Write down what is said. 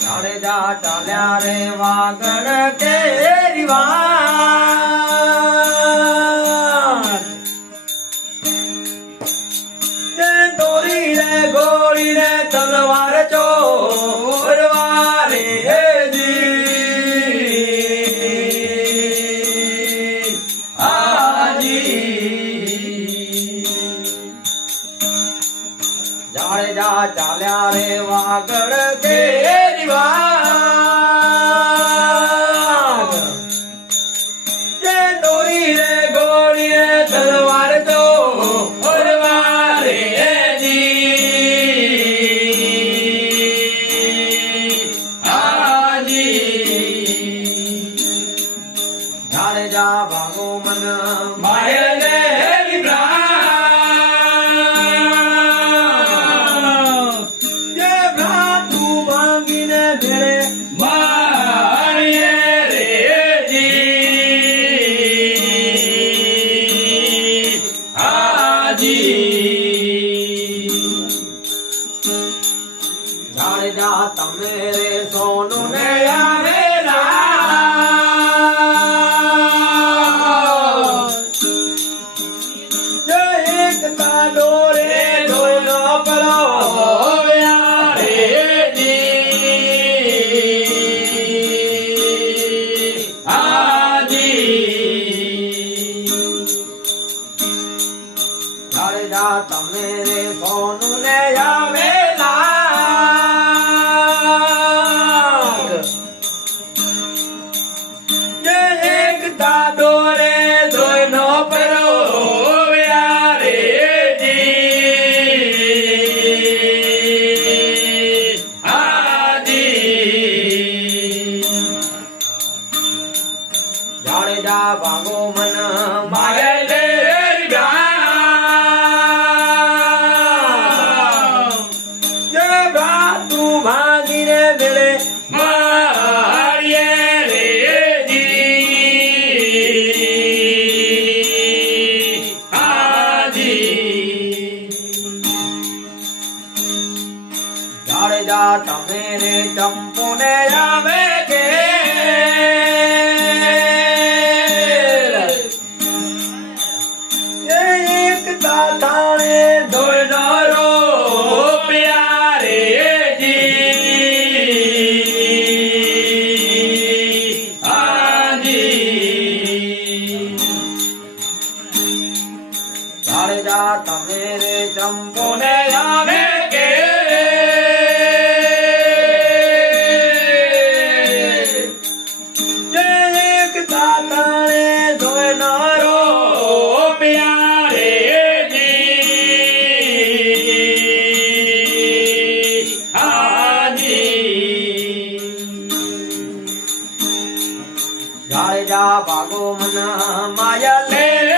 જાડેજા ચાલ્યા રે વાગડ કેરીવા ગોળી રે જાણે જા ભાગો મન. માયને તમે રે. અડધા તમે રે સોનું ને આવેલા. એક દાદો રે જાડેજા તમે રે ચંપુ ને આવે કે? એક તાણે જાળજા ભાગો મના માયા લે.